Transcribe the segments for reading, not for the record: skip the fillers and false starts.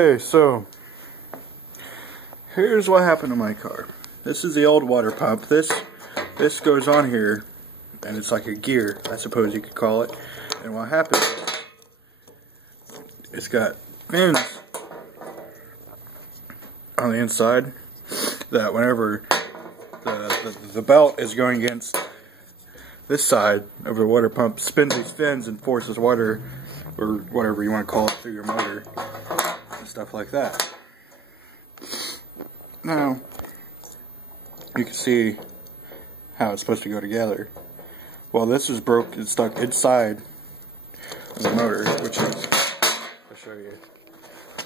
Okay, so here's what happened to my car. This is the old water pump. This goes on here, and it's like a gear, I suppose you could call it. And what happened is, it's got fins on the inside that whenever the belt is going against this side of the water pump, spins these fins and forces water, or whatever you want to call it, through your motor and stuff like that. Now, you can see how it's supposed to go together. Well, this is broke and stuck inside of the motor, which is, I'll show you.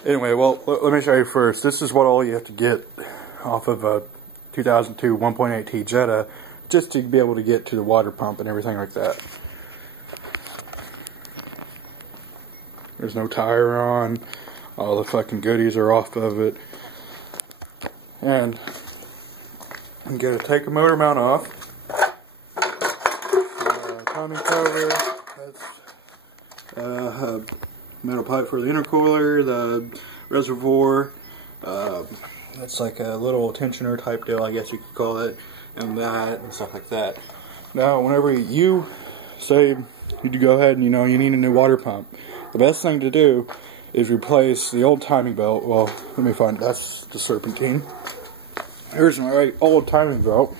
Anyway, well, let me show you first. This is what all you have to get off of a 2002 1.8T Jetta, just to be able to get to the water pump and everything like that. There's no tire on, all the fucking goodies are off of it. And I'm going to take the motor mount off. Timing cover, that's metal pipe for the intercooler, the reservoir, that's like a little tensioner type deal, I guess you could call it, and that, and stuff like that. Now, whenever you say you go ahead and you need a new water pump, the best thing to do is replace the old timing belt. Well, let me find, that's the serpentine. Here's my old timing belt,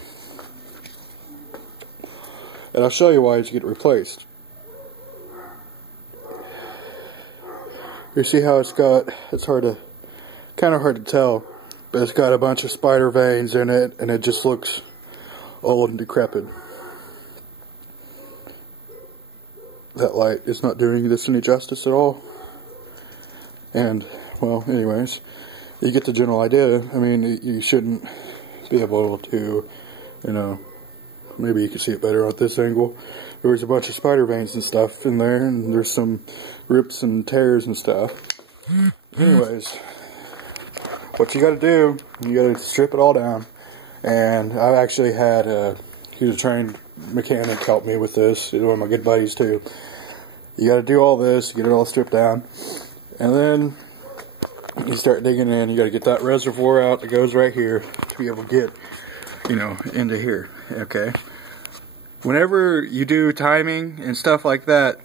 and I'll show you why it's get replaced. You see how it's got, it's kind of hard to tell, but it's got a bunch of spider veins in it, and it just looks old and decrepit. That light is not doing this any justice at all. And, well, anyways, you get the general idea. I mean, you shouldn't be able to, maybe you can see it better at this angle. There's a bunch of spider veins and stuff in there, and there's some rips and tears and stuff. Anyways, what you gotta do, you gotta strip it all down. And I actually had he was a trained mechanic help me with this. He's one of my good buddies too. You gotta do all this, get it all stripped down, and then you start digging in. You gotta get that reservoir out that goes right here to be able to get, into here. Okay. Whenever you do timing and stuff like that,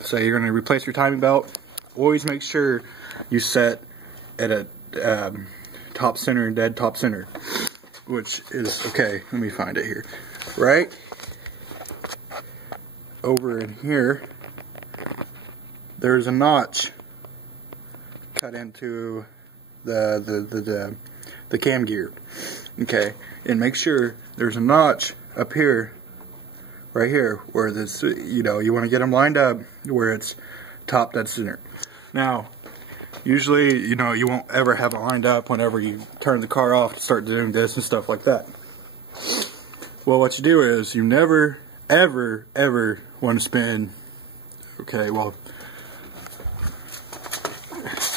say you're gonna replace your timing belt, always make sure you set at a top center, dead top center, which is, okay, let me find it here. Right over in here, there's a notch cut into the cam gear. Okay, and make sure there's a notch up here, right here, where this, you want to get them lined up where it's top dead center. Now, usually, you won't ever have it lined up whenever you turn the car off to start doing this and stuff like that. Well, what you do is, you never, ever, ever want to spin, okay, well,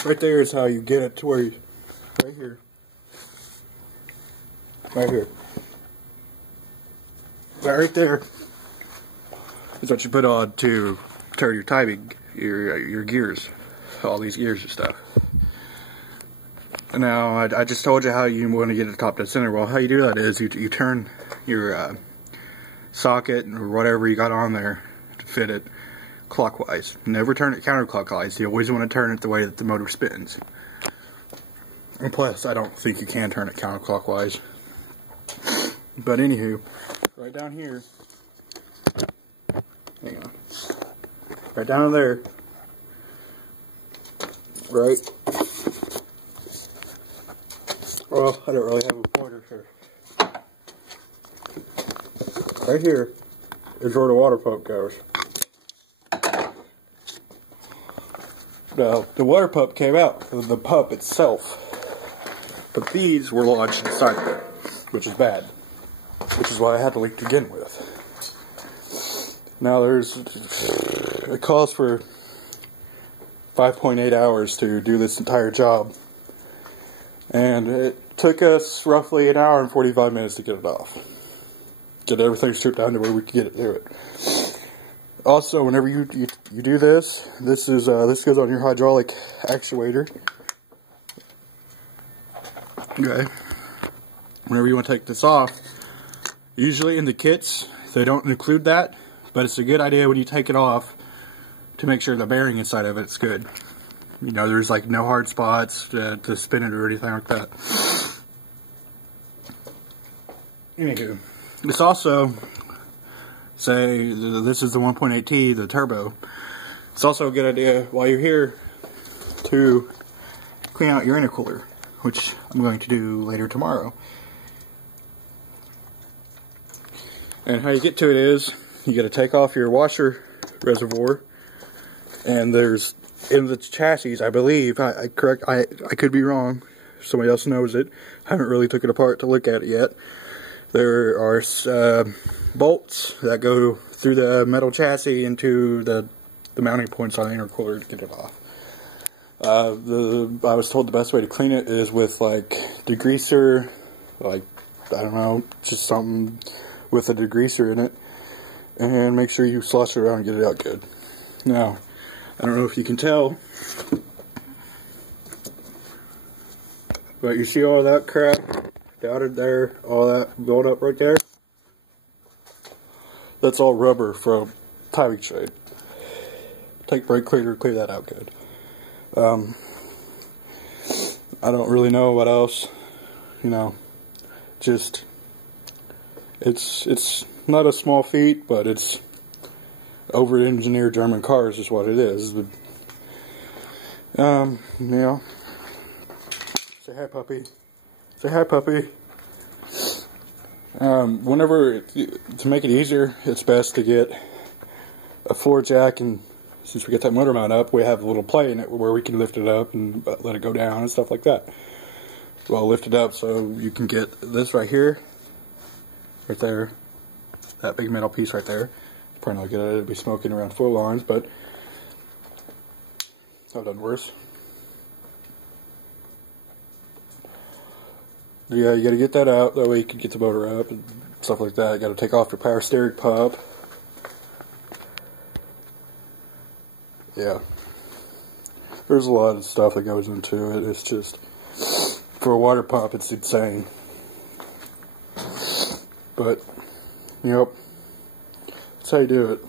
right there is how you get it to where you, right here, right there is what you put on to turn your timing, your gears, all these gears and stuff. Now, I just told you how you want to get it top dead center. Well, how you do that is you turn your socket or whatever you got on there to fit it clockwise. Never turn it counterclockwise. You always want to turn it the way that the motor spins. And plus, I don't think you can turn it counterclockwise. But anywho, right down here, hang on, right down there, right, well, I don't really have a pointer here. Right here is where the water pump goes. Now, the water pump came out of the pump itself, but these were lodged inside there, which is bad, which is why I had to leak to begin with. Now, it calls for 5.8 hours to do this entire job, and it took us roughly an hour and 45 minutes to get it off. Get everything stripped down to where we could get it through it. Also, whenever you do this goes on your hydraulic actuator, Okay. Whenever you want to take this off, usually in the kits, they don't include that, but it's a good idea when you take it off to make sure the bearing inside of it's good. You know, there's like no hard spots to spin it or anything like that. Anywho, this also, say this is the 1.8T, the turbo. It's also a good idea while you're here to clean out your intercooler, which I'm going to do later tomorrow. And how you get to it is, you got to take off your washer reservoir, and there's, in the chassis, I believe, I could be wrong, somebody else knows it, I haven't really took it apart to look at it yet. There are bolts that go through the metal chassis into the mounting points on the intercooler to get it off. I was told the best way to clean it is with like degreaser, like, I don't know, just something with a degreaser in it, and make sure you slosh it around and get it out good. Now, I don't know if you can tell, but you see all that crap dotted there, all that built up right there? That's all rubber from timing shade. Take brake cleaner, clear that out good. I don't really know what else, you know, just, it's not a small feat, but it's over-engineered German cars is what it is. Yeah. Say hi, puppy. Say hi, puppy. Whenever, to make it easier, it's best to get a floor jack, and since we get that motor mount up, we have a little play in it where we can lift it up and let it go down and stuff like that. Well, lift it up so you can get this right here, right there, that big metal piece right there. Probably not good at it, it'll be smoking around full lines, but I've done worse. Yeah, you gotta get that out, that way you can get the motor up and stuff like that. You gotta take off your power steering pump. Yeah. There's a lot of stuff that goes into it. It's just, for a water pump, it's insane. But, yep, that's how you do it.